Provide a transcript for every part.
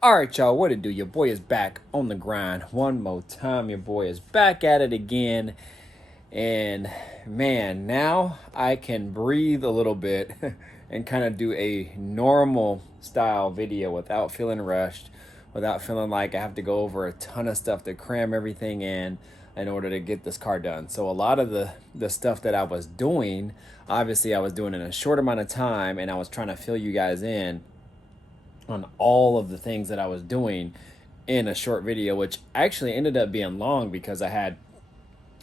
All right, y'all, what it do? Your boy is back on the grind one more time. Your boy is back at it again. And man, now I can breathe a little bit and kind of do a normal style video without feeling rushed, without feeling like I have to go over a ton of stuff to cram everything in order to get this car done. So a lot of the stuff that I was doing, obviously I was doing in a short amount of time, and I was trying to fill you guys in on all of the things that I was doing in a short video, which actually ended up being long because I had,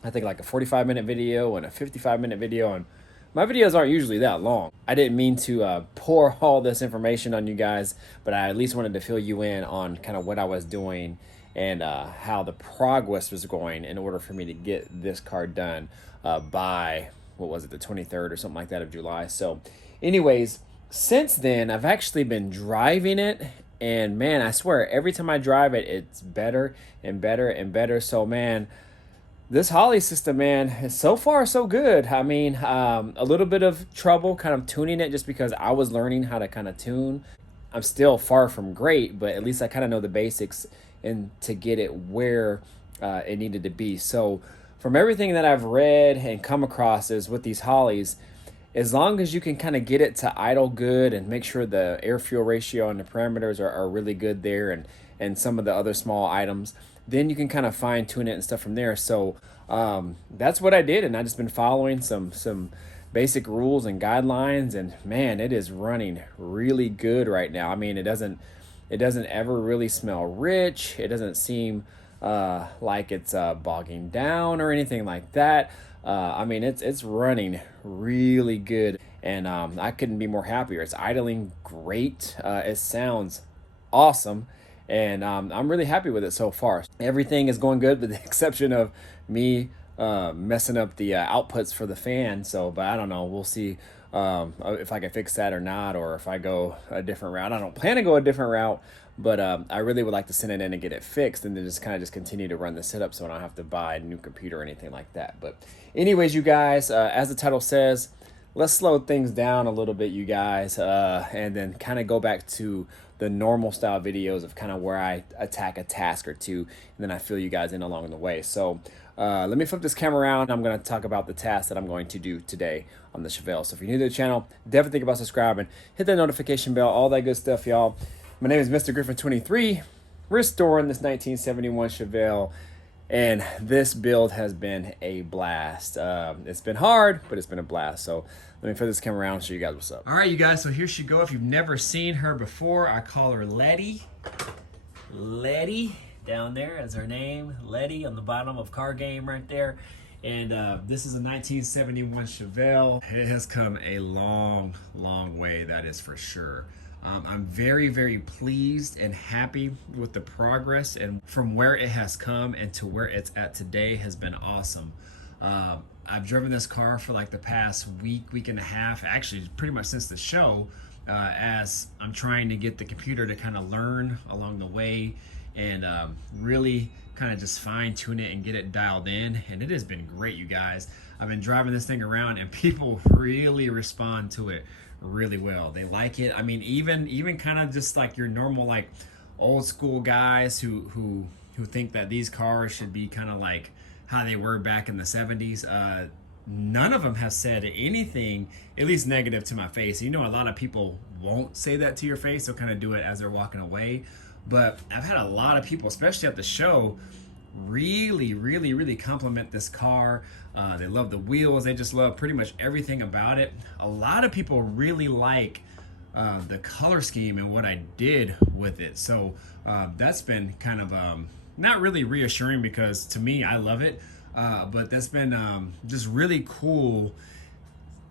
I think, like a 45-minute video and a 55-minute video, and my videos aren't usually that long. I didn't mean to pour all this information on you guys, but I at least wanted to fill you in on kind of what I was doing and how the progress was going in order for me to get this car done by, what was it, the 23rd or something like that of July. So anyways, since then, I've actually been driving it, and man, I swear, every time I drive it, it's better and better and better. So man, this Holley system, man, so far so good. I mean, a little bit of trouble kind of tuning it just because I was learning how to kind of tune. I'm still far from great, but at least I kind of know the basics and to get it where it needed to be. So from everything that I've read and come across is with these Holleys, as long as you can kind of get it to idle good and make sure the air fuel ratio and the parameters are really good there, and some of the other small items, then you can kind of fine tune it and stuff from there. So that's what I did, and I just been following some basic rules and guidelines, and man, it is running really good right now. I mean, it doesn't ever really smell rich. It doesn't seem like it's bogging down or anything like that. I mean, it's running really good, and I couldn't be more happier. It's idling great. It sounds awesome, and I'm really happy with it so far. Everything is going good with the exception of me messing up the outputs for the fan. So, but I don't know. We'll see if I can fix that or not, or if I go a different route. I don't plan to go a different route, but I really would like to send it in and get it fixed, and then just kind of continue to run the setup so I don't have to buy a new computer or anything like that. But anyways, you guys, as the title says, let's slow things down a little bit, you guys, and then kind of go back to the normal style videos of kind of where I attack a task or two, and then I fill you guys in along the way. So let me flip this camera around. I'm going to talk about the task that I'm going to do today on the Chevelle. So if you're new to the channel, definitely think about subscribing, hit that notification bell, all that good stuff, y'all. My name is Mr. Griffin 23, restoring this 1971 Chevelle, and this build has been a blast. It's been hard, but it's been a blast. So let me flip this camera around and show you guys what's up. All right, you guys, so here she go. If you've never seen her before, I call her Letty. Letty, down there is her name, Letty, on the bottom of car game right there. And this is a 1971 Chevelle. It has come a long, long way, that is for sure. I'm very, very pleased and happy with the progress, and from where it has come and to where it's at today has been awesome. I've driven this car for like the past week and a half, actually pretty much since the show, as I'm trying to get the computer to kind of learn along the way and really kind of just fine tune it and get it dialed in. And it has been great, you guys. I've been driving this thing around and people really respond to it really well. They like it. I mean, even kind of just like your normal, like old school guys who think that these cars should be kind of like how they were back in the 70s. None of them have said anything, at least negative, to my face. You know, a lot of people won't say that to your face. They'll kind of do it as they're walking away. But I've had a lot of people, especially at the show, really compliment this car. They love the wheels. They just love pretty much everything about it. A lot of people really like the color scheme and what I did with it. So that's been kind of not really reassuring, because to me, I love it. But that's been just really cool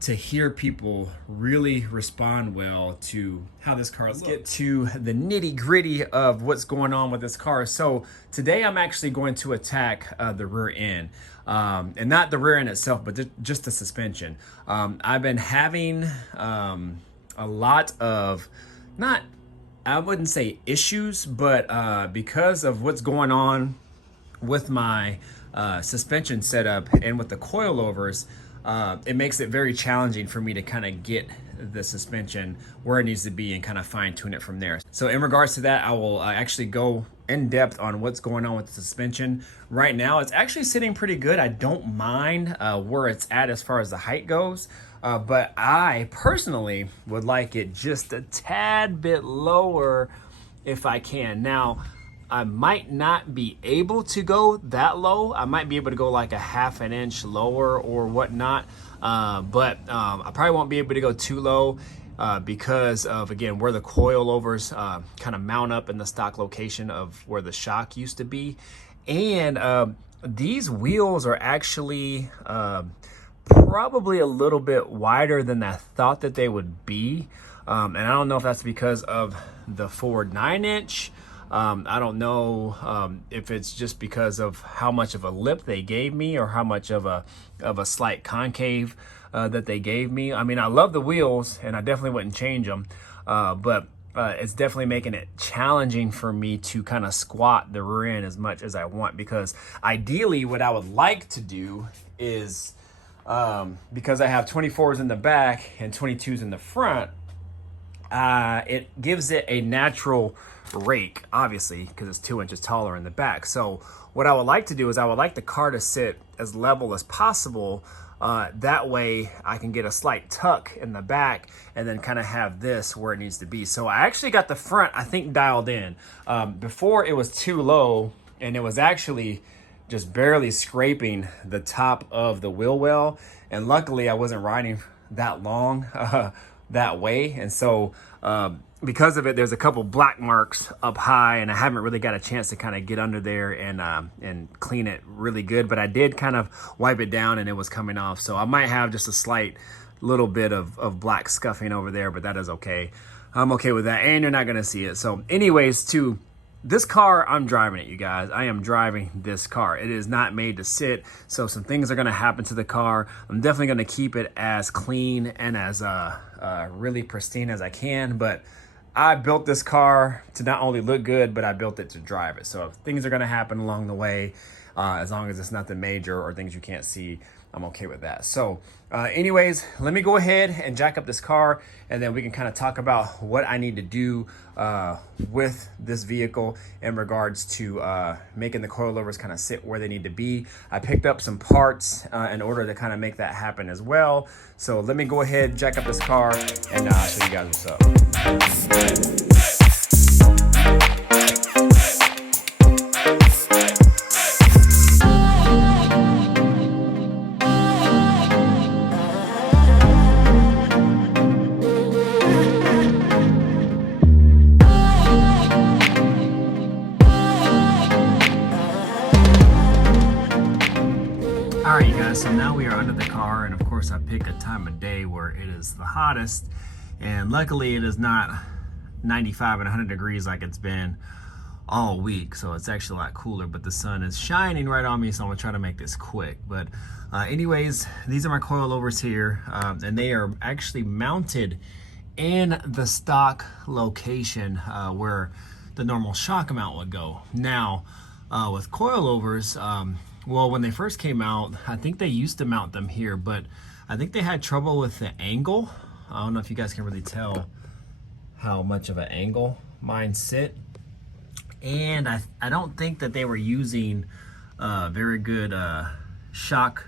to hear people really respond well to how this car looks. Let's get to the nitty gritty of what's going on with this car. So today I'm actually going to attack the rear end, and not the rear end itself, but just the suspension. I've been having a lot of, not, I wouldn't say issues, but because of what's going on with my suspension setup and with the coilovers, it makes it very challenging for me to kind of get the suspension where it needs to be and kind of fine tune it from there. So in regards to that, I will actually go in depth on what's going on with the suspension. Right now, it's actually sitting pretty good. I don't mind where it's at as far as the height goes, but I personally would like it just a tad bit lower if I can. Now, I might not be able to go that low. I might be able to go like a half an inch lower or whatnot, but I probably won't be able to go too low because of, again, where the coilovers kind of mount up in the stock location of where the shock used to be. And these wheels are actually probably a little bit wider than I thought that they would be. And I don't know if that's because of the forward 9-inch. I don't know if it's just because of how much of a lip they gave me or how much of a slight concave that they gave me. I mean, I love the wheels and I definitely wouldn't change them, but it's definitely making it challenging for me to kind of squat the rear end as much as I want, because ideally what I would like to do is, because I have 24s in the back and 22s in the front, it gives it a natural rake, obviously, because it's 2 inches taller in the back. So what I would like to do is I would like the car to sit as level as possible. That way I can get a slight tuck in the back and then kind of have this where it needs to be. So I actually got the front, I think, dialed in. Before it was too low and it was actually just barely scraping the top of the wheel well. And luckily I wasn't riding that long that way. And so because of it, there's a couple black marks up high, and I haven't really got a chance to kind of get under there and clean it really good. But I did kind of wipe it down, and it was coming off. So I might have just a slight little bit of black scuffing over there, but that is okay. I'm okay with that, and you're not gonna see it. So anyways, to this car, I'm driving it, you guys. I am driving this car. It is not made to sit, so some things are gonna happen to the car. I'm definitely gonna keep it as clean and as really pristine as I can, but I built this car to not only look good, but I built it to drive it. So if things are gonna happen along the way, as long as it's nothing major or things you can't see, I'm okay with that. So anyways, let me go ahead and jack up this car, and then we can kind of talk about what I need to do with this vehicle in regards to making the coilovers kind of sit where they need to be. I picked up some parts in order to kind of make that happen as well. So let me go ahead, jack up this car, and I'll show you guys what's up. Alright, you guys, so now we are under the car, and of course I pick a time of day where it is the hottest, and luckily it is not 95 and 100 degrees like it's been all week, so it's actually a lot cooler, but the sun is shining right on me, so I'm gonna try to make this quick. But anyways, these are my coilovers here, and they are actually mounted in the stock location where the normal shock mount would go. Now with coilovers, well, when they first came out, I think they used to mount them here, but I think they had trouble with the angle. I don't know if you guys can really tell how much of an angle mine sit. And I don't think that they were using very good shock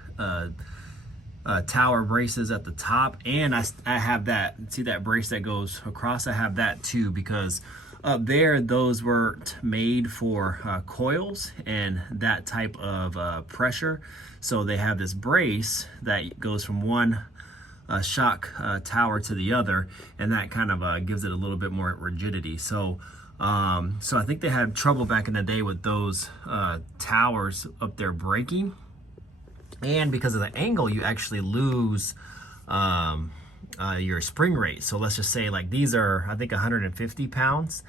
tower braces at the top. And I have that, see that brace that goes across? I have that too, because up there, those weren't made for coils and that type of pressure. So they have this brace that goes from one shock tower to the other, and that kind of gives it a little bit more rigidity. So I think they had trouble back in the day with those towers up there breaking. And because of the angle, you actually lose your spring rate. So let's just say like these are, I think, 150 pounds.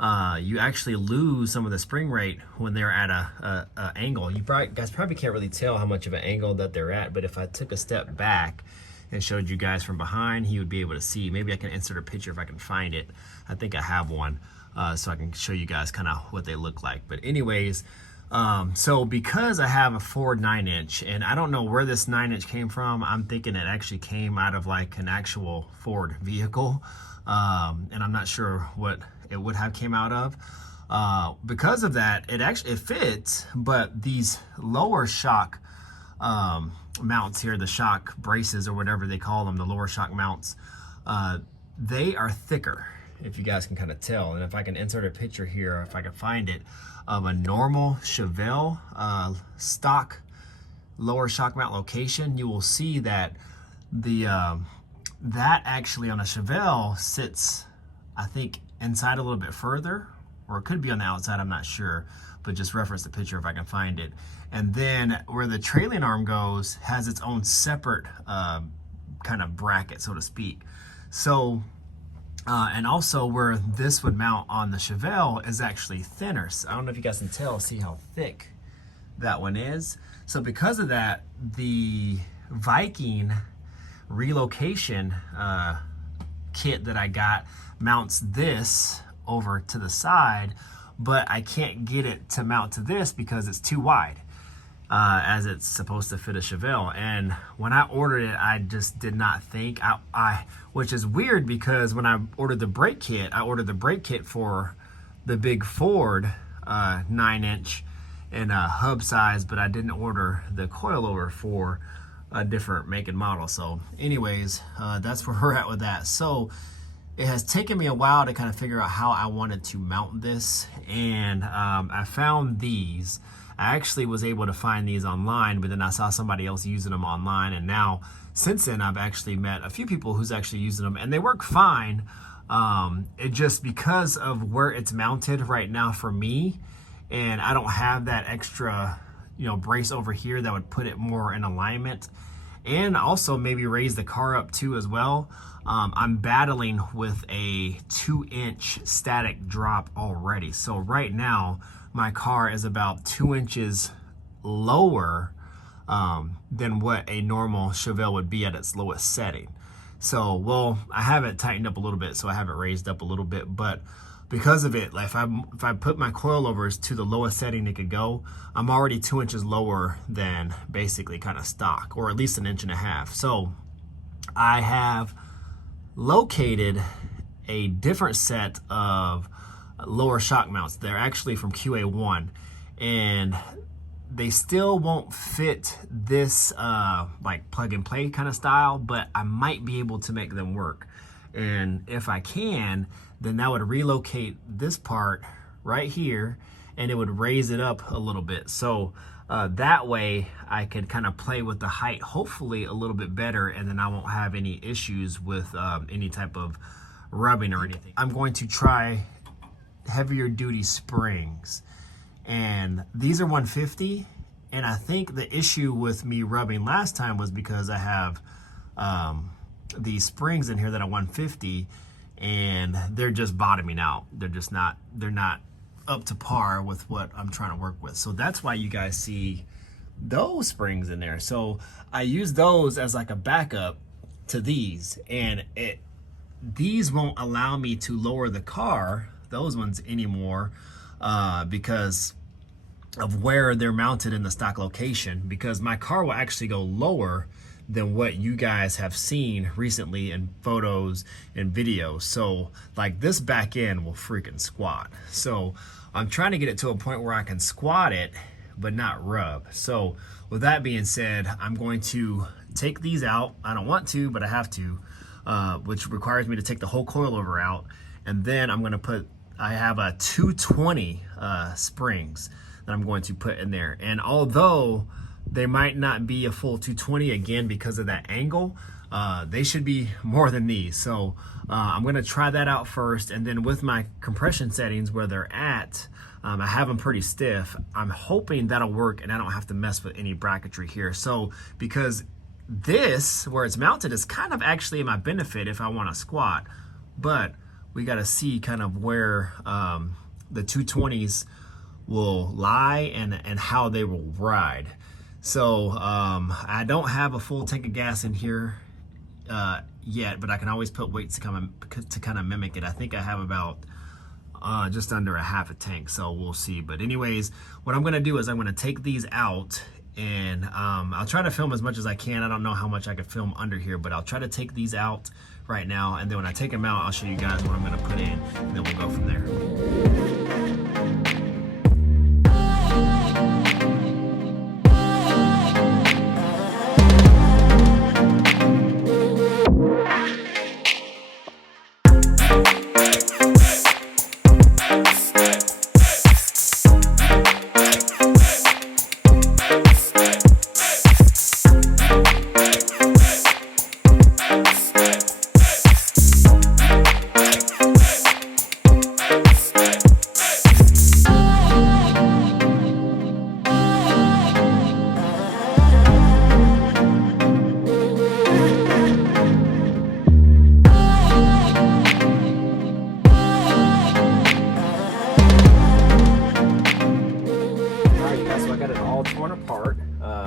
You actually lose some of the spring rate when they're at a angle. You guys probably can't really tell how much of an angle that they're at, but if I took a step back and showed you guys from behind, he would be able to see. Maybe I can insert a picture if I can find it. I think I have one, so I can show you guys kind of what they look like. But anyways, So because I have a Ford 9-inch, and I don't know where this 9-inch came from, I'm thinking it actually came out of like an actual Ford vehicle. And I'm not sure what it would have came out of. Because of that, it fits, but these lower shock mounts here, the shock braces or whatever they call them, the lower shock mounts, they are thicker, if you guys can kind of tell. And if I can insert a picture here, if I can find it, of a normal Chevelle stock lower shock mount location, you will see that the that actually on a Chevelle sits, I think, inside a little bit further, or it could be on the outside, I'm not sure, but just reference the picture if I can find it. And then where the trailing arm goes has its own separate kind of bracket, so to speak. So and also where this would mount on the Chevelle is actually thinner. So I don't know if you guys can tell, see how thick that one is. So because of that, the Viking relocation kit that I got mounts this over to the side, but I can't get it to mount to this because it's too wide, as it's supposed to fit a Chevelle. And when I ordered it, I just did not think, which is weird because when I ordered the brake kit, I ordered the brake kit for the big Ford 9-inch in a hub size, but I didn't order the coilover for a different make and model. So anyways, that's where we're at with that. So it has taken me a while to kind of figure out how I wanted to mount this, and I found these. I actually was able to find these online, but then I saw somebody else using them online, and now since then I've actually met a few people who's actually using them, and they work fine. It just, because of where it's mounted right now for me, and I don't have that extra, brace over here that would put it more in alignment, and also maybe raise the car up too as well. I'm battling with a 2-inch static drop already. So right now my car is about 2 inches lower than what a normal Chevelle would be at its lowest setting. So, well, I have it tightened up a little bit, so I have it raised up a little bit, but because of it, like if I put my coilovers to the lowest setting it could go, I'm already 2 inches lower than basically kind of stock, or at least 1.5 inches. So I have located a different set of lower shock mounts. They're actually from QA1, and they still won't fit this like plug and play kind of style, but I might be able to make them work. And if I can, then that would relocate this part right here, and it would raise it up a little bit. So that way I could kind of play with the height, hopefully a little bit better, and then I won't have any issues with any type of rubbing or anything. I'm going to try heavier duty springs, and these are 150, and I think the issue with me rubbing last time was because I have these springs in here that are 150, and they're just bottoming out. They're not up to par with what I'm trying to work with. So that's why you guys see those springs in there. So I use those as like a backup to these, and these won't allow me to lower the car, those ones, anymore, because of where they're mounted in the stock location, because my car will actually go lower than what you guys have seen recently in photos and videos. So like this back end will freaking squat. So I'm trying to get it to a point where I can squat it but not rub. So with that being said, I'm going to take these out. I don't want to, but I have to, which requires me to take the whole coilover out. And then I'm going to put, I have a 220 springs that I'm going to put in there. And although they might not be a full 220, again, because of that angle, they should be more than these. So I'm going to try that out first, and then with my compression settings where they're at, I have them pretty stiff. I'm hoping that'll work and I don't have to mess with any bracketry here. So because this, where it's mounted, is kind of actually in my benefit if I want to squat, but we got to see kind of where the 220s will lie and how they will ride. So I don't have a full tank of gas in here yet, but I can always put weights to kind of mimic it. I think I have about just under a half a tank, so we'll see. But anyways, what I'm gonna do is I'm gonna take these out, and I'll try to film as much as I can. I don't know how much I can film under here, but I'll try to take these out right now, and then when I take them out, I'll show you guys what I'm gonna put in, and then we'll go from there.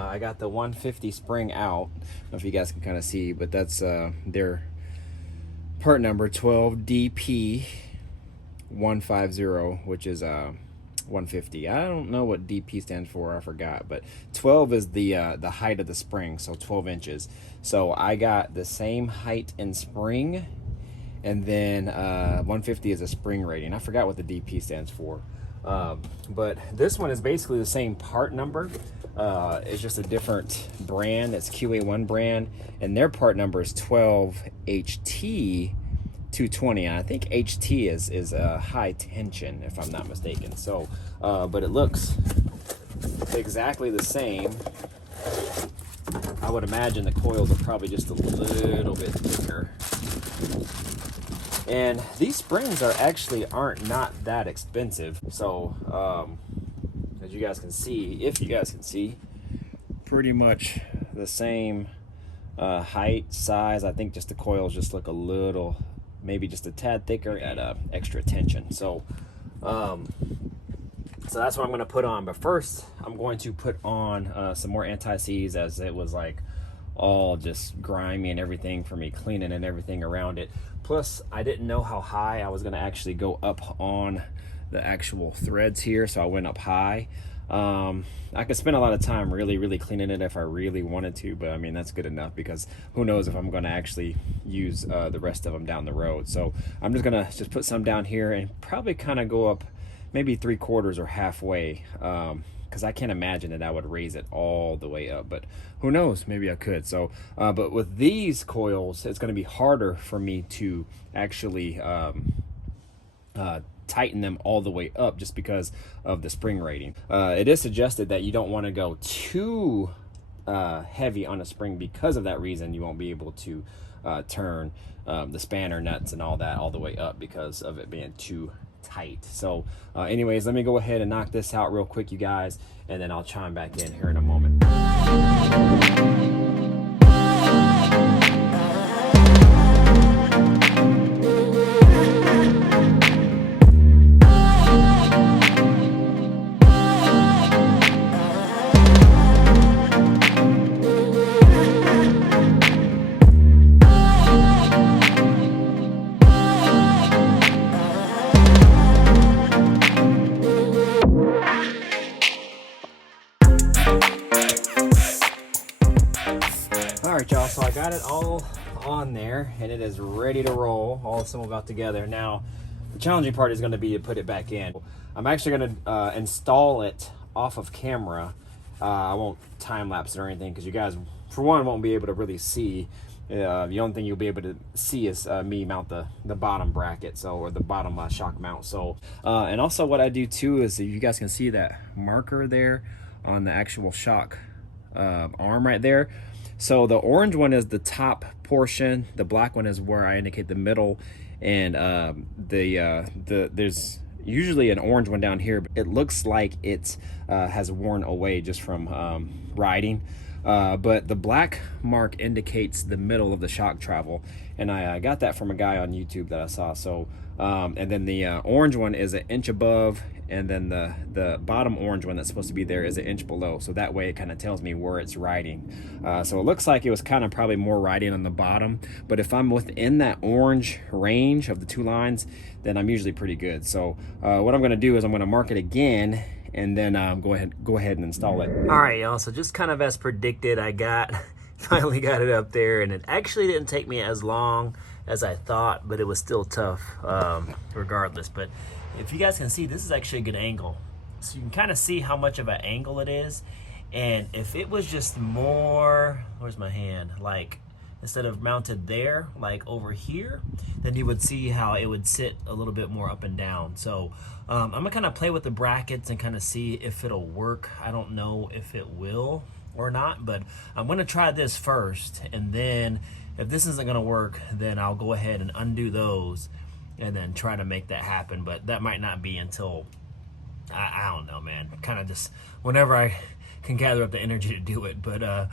I got the 150 spring out. I don't know if you guys can kind of see, but that's their part number 12DP150, which is 150. I don't know what DP stands for, I forgot, but 12 is the height of the spring, so 12 inches. So I got the same height in spring, and then 150 is a spring rating. I forgot what the DP stands for. But this one is basically the same part number. It's just a different brand. It's QA1 brand, and their part number is 12HT220. And I think HT is high tension, if I'm not mistaken. So, but it looks exactly the same. I would imagine the coils are probably just a little bit thicker. And these springs aren't that expensive. So as you guys can see, if you guys can see, pretty much the same height, size. I think just the coils just look a little, maybe just a tad thicker at extra tension. So so that's what I'm going to put on. But first I'm going to put on some more anti-seize, as it was like all just grimy and everything for me cleaning and everything around it. Plus I didn't know how high I was going to actually go up on the actual threads here, so I went up high. I could spend a lot of time really cleaning it if I really wanted to, but I mean, that's good enough, because who knows if I'm going to actually use the rest of them down the road. So I'm just gonna put some down here and probably kind of go up maybe 3/4 or halfway, because I can't imagine that I would raise it all the way up, but who knows, maybe I could. So but with these coils, it's going to be harder for me to actually tighten them all the way up, just because of the spring rating. It is suggested that you don't want to go too heavy on a spring. Because of that reason, you won't be able to turn the spanner nuts and all that all the way up, because of it being too tight. So anyways, let me go ahead and knock this out real quick, you guys, and then I'll chime back in here in a moment. Alright y'all, so I got it all on there and it is ready to roll, all assembled about together. Now the challenging part is going to be to put it back in. I'm actually going to install it off of camera. I won't time lapse it or anything, because you guys, for one, won't be able to really see. The only thing you'll be able to see is me mount the bottom bracket, so, or the bottom shock mount. So and also what I do too is, if you guys can see that marker there on the actual shock arm right there. So the orange one is the top portion, the black one is where I indicate the middle, and there's usually an orange one down here, but it looks like it has worn away just from riding. But the black mark indicates the middle of the shock travel, and I got that from a guy on YouTube that I saw. So and then the orange one is 1 inch above, and then the bottom orange one that's supposed to be there is 1 inch below, so that way it kind of tells me where it's riding. So it looks like it was kind of probably more riding on the bottom, but if I'm within that orange range of the 2 lines, then I'm usually pretty good. So what I'm going to do is I'm going to mark it again, and then go ahead and install it. All right, y'all, so just kind of as predicted, I finally got it up there, and it actually didn't take me as long as I thought, but it was still tough regardless. But if you guys can see, this is actually a good angle, so you can kind of see how much of an angle it is. And if it was just more, where's my hand, like instead of mounted there, like over here, then you would see how it would sit a little bit more up and down. So I'm gonna kind of play with the brackets and kind of see if it'll work. I don't know if it will or not, but I'm gonna try this first, and then if this isn't gonna work, then I'll go ahead and undo those and then try to make that happen. But that might not be until, I don't know, man, kind of just whenever I can gather up the energy to do it. But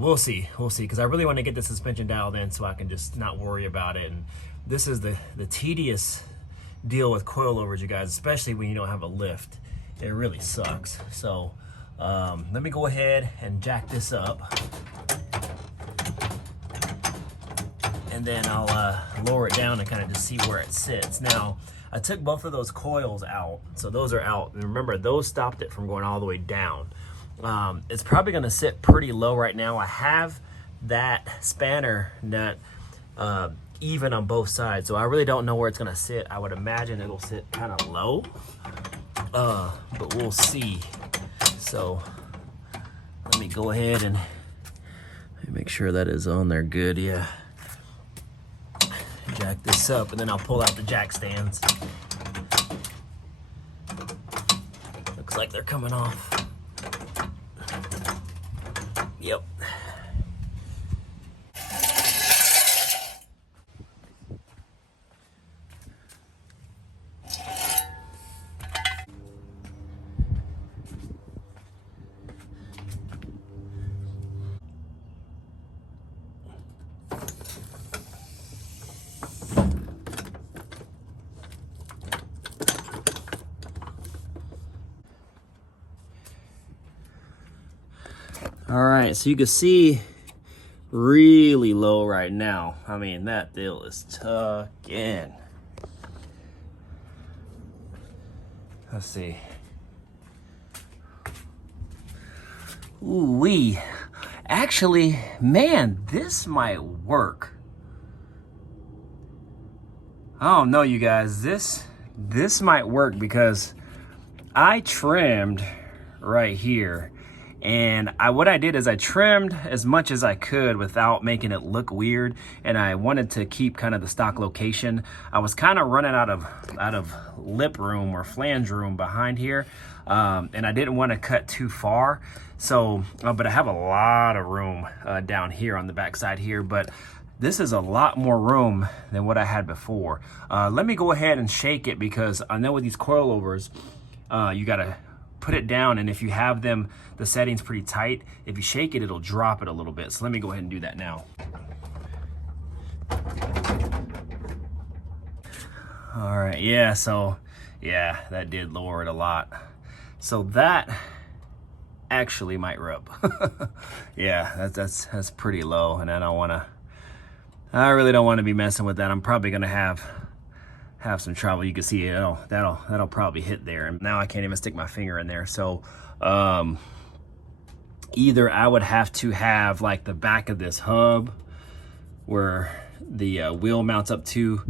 we'll see, because I really want to get the suspension dialed in so I can just not worry about it. And this is the tedious deal with coilovers, you guys, especially when you don't have a lift. It really sucks. So let me go ahead and jack this up, and then I'll lower it down and kind of just see where it sits. Now, I took both of those coils out, so those are out. And remember, those stopped it from going all the way down. It's probably gonna sit pretty low right now. I have that spanner nut even on both sides, so I really don't know where it's gonna sit. I would imagine it'll sit kind of low, but we'll see. So let me go ahead and make sure that is on there good. Yeah. Jack this up, and then I'll pull out the jack stands. Looks like they're coming off. Yep. All right, so you can see really low right now. I mean, that deal is tucked in. Let's see. Ooh-wee. Actually, man, this might work. I don't know, you guys. This might work, because I trimmed right here. And what I did is I trimmed as much as I could without making it look weird, and I wanted to keep kind of the stock location. I was kind of running out of lip room or flange room behind here, and I didn't want to cut too far. So, but I have a lot of room down here on the back side here, but this is a lot more room than what I had before. Let me go ahead and shake it, because I know with these coilovers, you gotta put it down, and if you have them, the settings pretty tight, if you shake it, it'll drop it a little bit. So let me go ahead and do that now. All right, yeah, so yeah, that did lower it a lot. So that actually might rub. Yeah, that's pretty low, and I really don't want to be messing with that. I'm probably gonna have some trouble. You can see that'll probably hit there, and now I can't even stick my finger in there. So either I would have to have like the back of this hub where the wheel mounts up to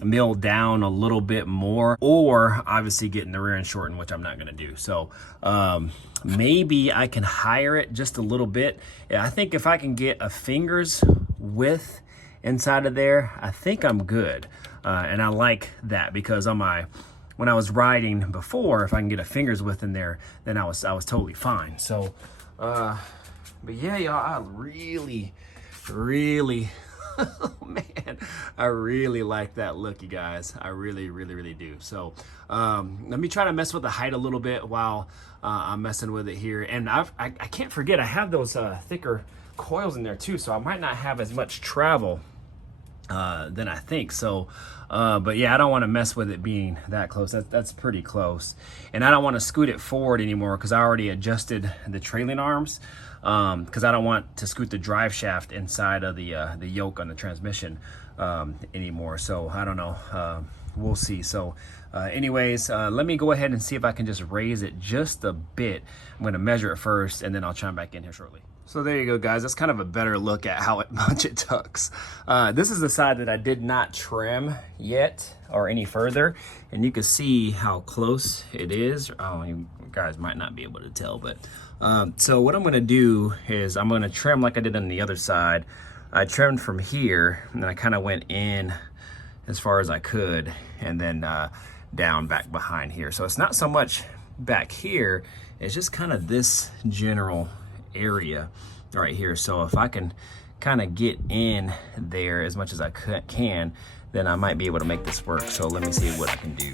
mill down a little bit more, or obviously getting the rear end shortened, which I'm not gonna do. So maybe I can higher it just a little bit. I think if I can get a finger's width inside of there, I think I'm good. And I like that, because when I was riding before, if I can get a finger's width in there, then I was totally fine. So, but yeah, y'all, I really Man, I really like that look, you guys. I really, really, really do. So let me try to mess with the height a little bit while I'm messing with it here. And I can't forget, I have those thicker coils in there too, so I might not have as much travel than I think. So but yeah, I don't want to mess with it being that close. That's pretty close. And I don't want to scoot it forward anymore because I already adjusted the trailing arms, because I don't want to scoot the drive shaft inside of the yoke on the transmission anymore. So I don't know, we'll see. So anyways, let me go ahead and see if I can just raise it just a bit. I'm going to measure it first and then I'll chime back in here shortly. So there you go, guys. That's kind of a better look at how much it tucks. This is the side that I did not trim yet or any further, and you can see how close it is. Oh, you guys might not be able to tell, but so what I'm going to do is I'm going to trim like I did on the other side. I trimmed from here, and then I kind of went in as far as I could, and then down back behind here. So it's not so much back here, it's just kind of this general area right here. So if I can kind of get in there as much as I can, then I might be able to make this work. So let me see what I can do.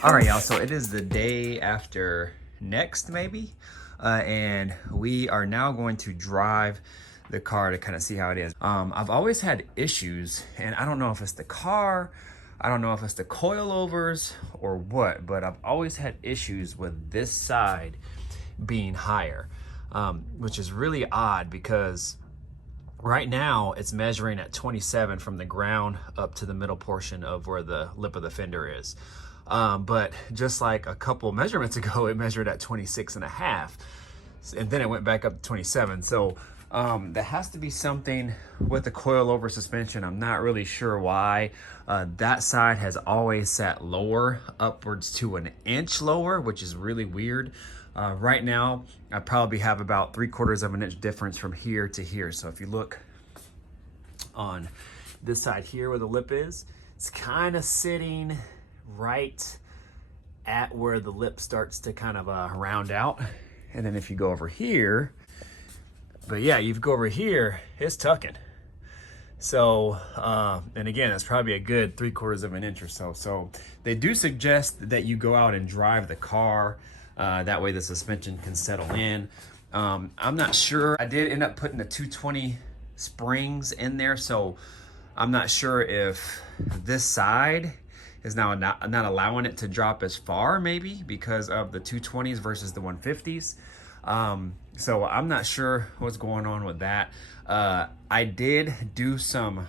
All right, y'all, so it is the day after next, maybe, and we are now going to drive the car to kind of see how it is. I've always had issues, and I don't know if it's the car, I don't know if it's the coilovers or what, but I've always had issues with this side being higher, which is really odd because right now it's measuring at 27 from the ground up to the middle portion of where the lip of the fender is. But just like a couple measurements ago, it measured at 26.5, and then it went back up to 27. So there has to be something with the coilover suspension. I'm not really sure why. That side has always sat lower, upwards to an inch lower, which is really weird. Right now, I probably have about 3/4 of an inch difference from here to here. So if you look on this side here where the lip is, it's kind of sitting right at where the lip starts to kind of round out. And then if you go over here, but yeah, you go over here, it's tucking. So and again, that's probably a good 3/4 of an inch or so. So they do suggest that you go out and drive the car, that way the suspension can settle in. I'm not sure. I did end up putting the 220 springs in there, so I'm not sure if this side is now not allowing it to drop as far, maybe because of the 220s versus the 150s. So I'm not sure what's going on with that. I did do some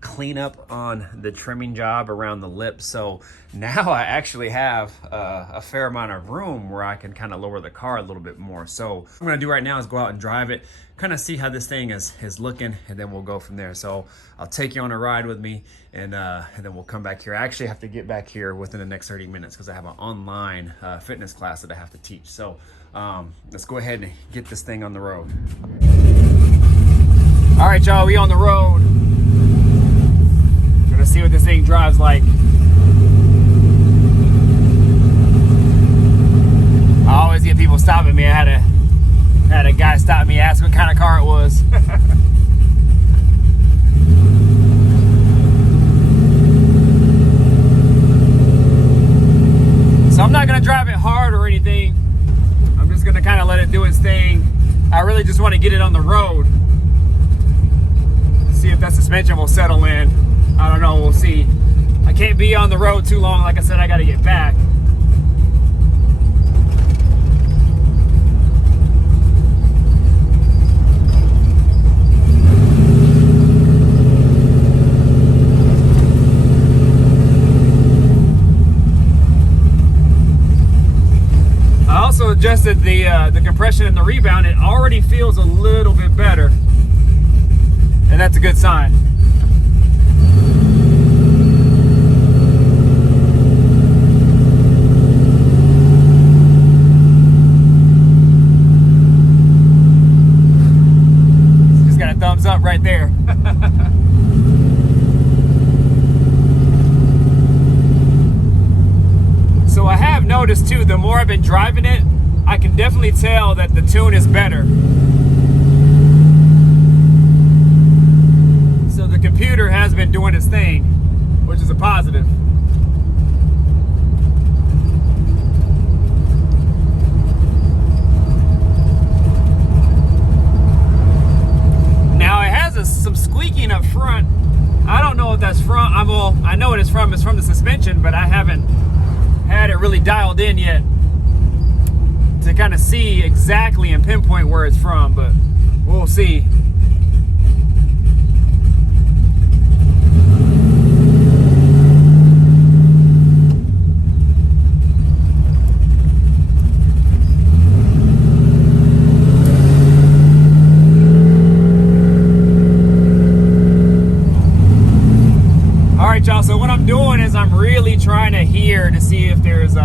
cleanup on the trimming job around the lip, so now I actually have a fair amount of room where I can kind of lower the car a little bit more. So what I'm gonna do right now is go out and drive it, kind of see how this thing is looking, and then we'll go from there. So I'll take you on a ride with me, and then we'll come back here. I actually have to get back here within the next 30 minutes because I have an online fitness class that I have to teach. So let's go ahead and get this thing on the road. All right, y'all, we on the road. Gonna see what this thing drives like. I always get people stopping me. I had a guy stop me, ask what kind of car it was. So I'm not gonna drive it hard or anything. I'm just gonna kind of let it do its thing. I really just want to get it on the road. if that suspension will settle in. I don't know, we'll see. I can't be on the road too long. Like I said, I got to get back. I also adjusted the compression and the rebound. It already feels a little bit better, and that's a good sign. Just got a thumbs up right there. So I have noticed too, the more I've been driving it, I can definitely tell that the tune is better. So the computer has been doing its thing, which is a positive. Now it has some squeaking up front. I don't know if that's from, I know what it's from the suspension, but I haven't had it really dialed in yet to kind of see exactly and pinpoint where it's from, but we'll see. All right, y'all, so what I'm doing is I'm really trying to hear to see if there's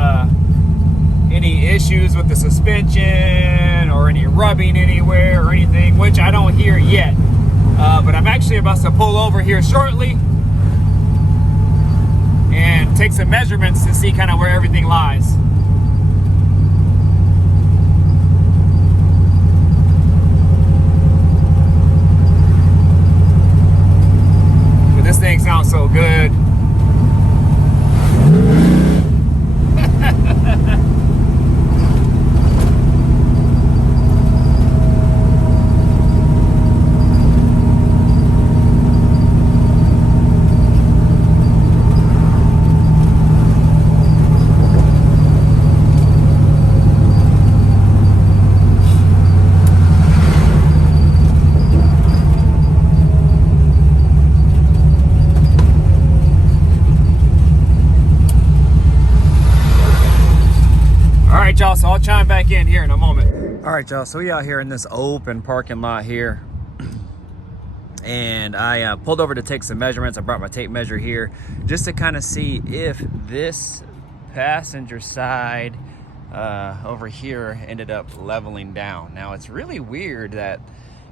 any issues with the suspension or any rubbing anywhere or anything, which I don't hear yet. But I'm actually about to pull over here shortly and take some measurements to see kind of where everything lies. But this thing sounds so good. Y'all, so I'll chime back in here in a moment. All right, y'all, so we out here in this open parking lot here, and I pulled over to take some measurements. I brought my tape measure here just to kind of see if this passenger side over here ended up leveling down. Now it's really weird that,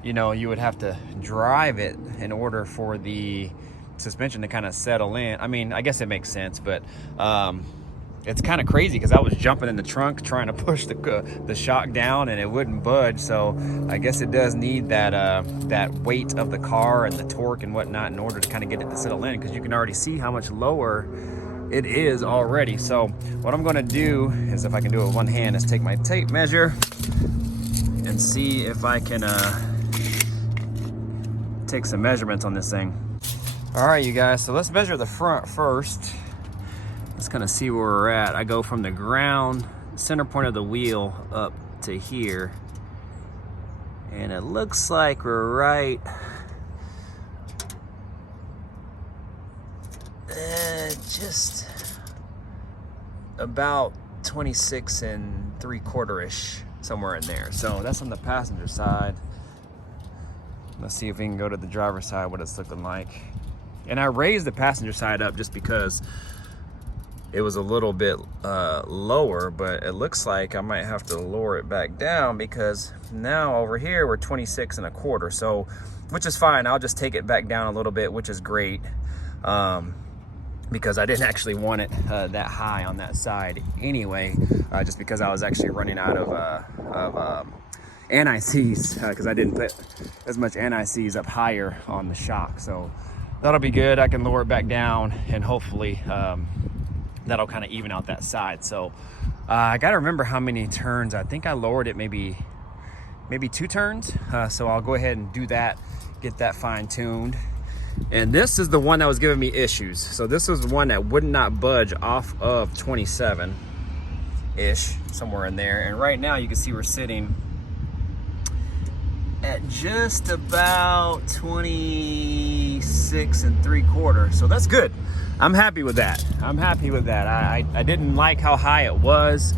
you know, you would have to drive it in order for the suspension to kind of settle in. I mean, I guess it makes sense, but it's kind of crazy because I was jumping in the trunk trying to push the shock down and it wouldn't budge. So I guess it does need that weight of the car and the torque and whatnot in order to kind of get it to settle in, because you can already see how much lower it is already. So what I'm going to do is, if I can do it with one hand, is take my tape measure and see if I can take some measurements on this thing. All right, you guys, so let's measure the front first. Let's kind of see where we're at. I go from the ground, center point of the wheel, up to here. And it looks like we're right just about 26 3/4-ish, somewhere in there. So that's on the passenger side. Let's see if we can go to the driver's side, what it's looking like. And I raised the passenger side up just because it was a little bit lower, but it looks like I might have to lower it back down, because now over here we're 26 1/4. So, which is fine. I'll just take it back down a little bit, which is great, because I didn't actually want it that high on that side anyway, just because I was actually running out of anti-seize, because I didn't put as much anti-seize up higher on the shock. So that'll be good. I can lower it back down, and hopefully that'll kind of even out that side. So I gotta remember how many turns. I think I lowered it maybe 2 turns. So I'll go ahead and do that, get that fine-tuned, And this is the one that was giving me issues. So this was the one that would not budge off of 27-ish, somewhere in there. And right now you can see we're sitting at just about 26 3/4. So that's good. I'm happy with that. I'm happy with that. I didn't like how high it was,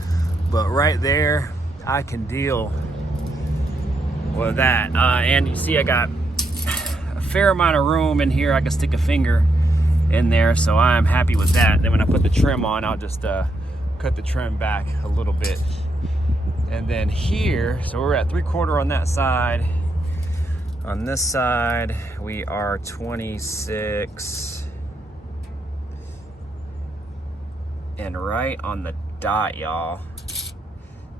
but right there, I can deal with that. And you see I got a fair amount of room in here. I can stick a finger in there, so I'm happy with that. Then when I put the trim on, I'll just cut the trim back a little bit. And then here, so we're at 3/4 on that side. On this side, we are 26. And right on the dot, y'all.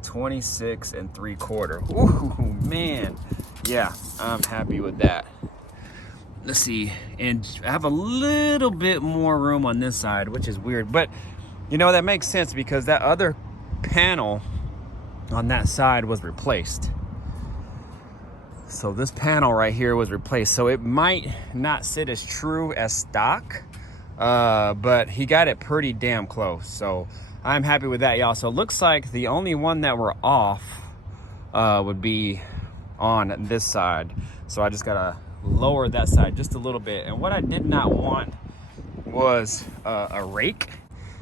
26 3/4. Ooh, man. Yeah, I'm happy with that. Let's see. And I have a little bit more room on this side, which is weird. But, you know, that makes sense because that other panel on that side was replaced. So this panel right here was replaced. So it might not sit as true as stock, but he got it pretty damn close. So I'm happy with that, y'all. So it looks like the only one that we're off would be on this side. So I just gotta lower that side just a little bit. And what I did not want was a rake.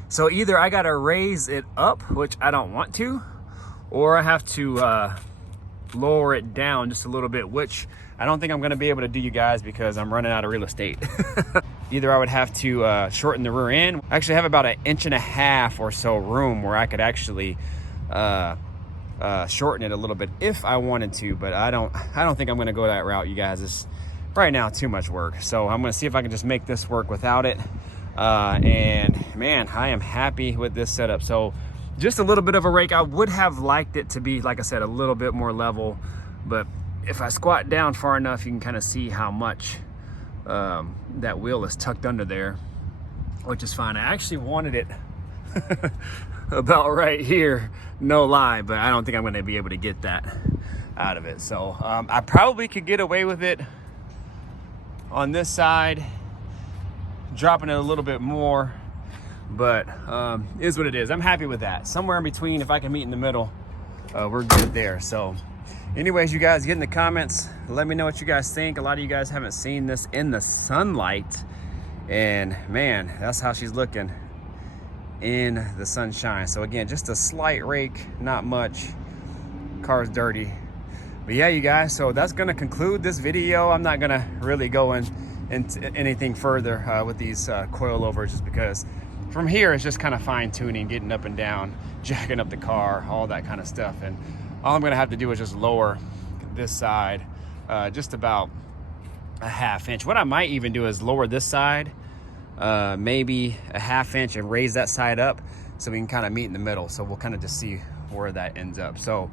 So either I gotta raise it up, which I don't want to, or I have to lower it down just a little bit, which I don't think I'm gonna be able to do, you guys, because I'm running out of real estate. Either I would have to shorten the rear end. I actually have about 1.5 inches or so room where I could actually shorten it a little bit if I wanted to, but I don't think I'm gonna go that route, you guys. It's right now too much work. So I'm gonna see if I can just make this work without it. And man, I am happy with this setup. So just a little bit of a rake. I would have liked it to be, like I said, a little bit more level, but if I squat down far enough, you can kind of see how much that wheel is tucked under there, which is fine. I actually wanted it about right here, no lie, but I don't think I'm going to be able to get that out of it. So I probably could get away with it on this side, dropping it a little bit more, but is what it is. I'm happy with that. Somewhere in between, if I can meet in the middle, we're good there. So anyways, you guys, get in the comments, let me know what you guys think. A lot of you guys haven't seen this in the sunlight, and man, that's how she's looking in the sunshine. So again, just a slight rake, not much. Car's dirty, but yeah, you guys, so that's gonna conclude this video. I'm not gonna really go into anything further with these coilovers, just because from here it's just kind of fine-tuning, getting up and down, jacking up the car, all that kind of stuff. And all I'm gonna have to do is just lower this side just about 1/2 inch. What I might even do is lower this side maybe 1/2 inch and raise that side up so we can kind of meet in the middle. So we'll kind of just see where that ends up. So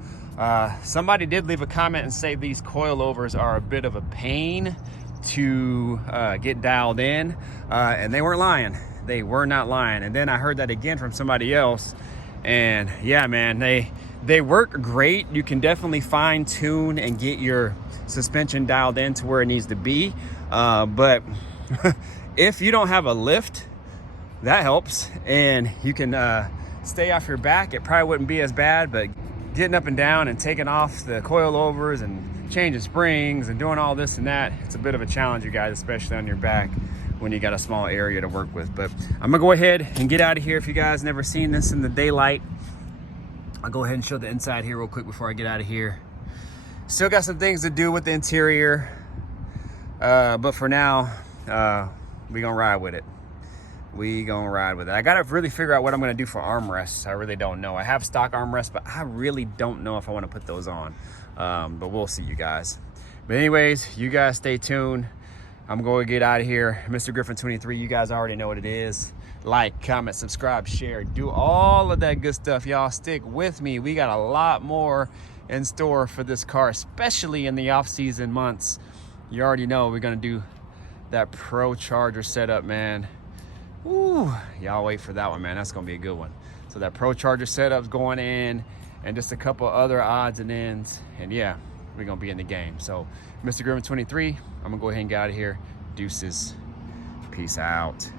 somebody did leave a comment and say these coilovers are a bit of a pain to get dialed in, and they weren't lying. They were not lying. And then I heard that again from somebody else, and yeah, man, they work great. You can definitely fine tune and get your suspension dialed in to where it needs to be, but if you don't have a lift, that helps, and you can stay off your back. It probably wouldn't be as bad, but getting up and down and taking off the coilovers and changing springs and doing all this and that, it's a bit of a challenge, you guys, especially on your back when you got a small area to work with. But I'm gonna go ahead and get out of here. If you guys never seen this in the daylight, I'll go ahead and show the inside here real quick before I get out of here. Still got some things to do with the interior, but for now, we gonna ride with it. We gonna ride with it. I gotta really figure out what I'm gonna do for armrests. I really don't know. I have stock armrests, but I really don't know if I want to put those on. But we'll see, you guys. But anyways, you guys stay tuned. I'm going to get out of here. Mr. Griffin 23, you guys already know what it is. Like, comment, subscribe, share, do all of that good stuff. Y'all stick with me. We got a lot more in store for this car, especially in the off-season months. You already know we're going to do that Pro Charger setup, man. Ooh, y'all wait for that one, man. That's going to be a good one. So that Pro Charger setup's going in, and just a couple other odds and ends. And yeah, we're going to be in the game. So Mr. Griffin 23, I'm going to go ahead and get out of here. Deuces. Peace out.